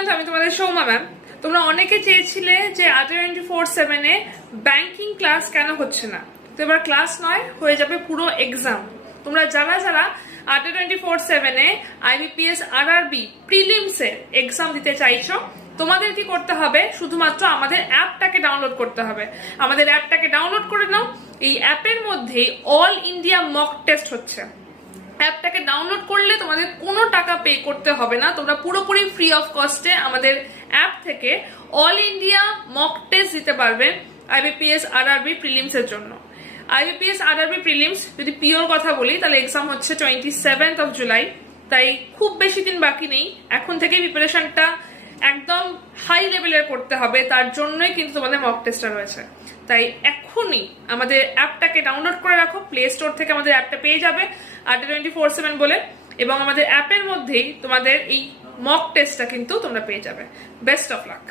Student, আমি তোমাদের Souma ma'am. তোমরা অনেকে চেয়েছিলে যে আড্ডা 24/7 ব্যাংকিং ক্লাস কেন হচ্ছে না। তো এবার ক্লাস নয়, হয়ে যাবে পুরো এক্সাম। তোমরা যারা যারা আড্ডা 24/7 IBPS RRB প্রিলিমসের এক্সাম দিতে চাইছো, তোমাদের কি করতে হবে, শুধুমাত্র আমাদের অ্যাপটাকে ডাউনলোড করতে হবে। আমাদের অ্যাপটাকে ডাউনলোড করে নাও। এই অ্যাপের মধ্যেই অল ইন্ডিয়া মক টেস্ট হচ্ছে। অ্যাপটাকে ডাউনলোড করলে তোমাদের কোনো টাকা পে করতে হবে না। তোমরা পুরোপুরি ফ্রি অফ কস্টে আমাদের অ্যাপ থেকে অল ইন্ডিয়া মক টেস্ট দিতে পারবে IBPS RRB প্রিলিমসের জন্য। IBPS RRB প্রিলিমস যদি পিওর কথা বলি, তাহলে এক্সাম হচ্ছে 27 জুলাই। তাই খুব বেশি দিন বাকি নেই। এখন থেকে প্রিপারেশনটা একদম হাই লেভেলের করতে হবে। তার জন্যই কিন্তু তোমাদের মক টেস্টটা রয়েছে। তাই এখনই আমাদের অ্যাপটাকে ডাউনলোড করে রাখো। প্লে স্টোর থেকে আমাদের অ্যাপটা পেয়ে যাবে আড্ডা 24/7 বলে, এবং আমাদের অ্যাপের মধ্যেই তোমাদের এই মক টেস্টটা কিন্তু তোমরা পেয়ে যাবে। Best of luck.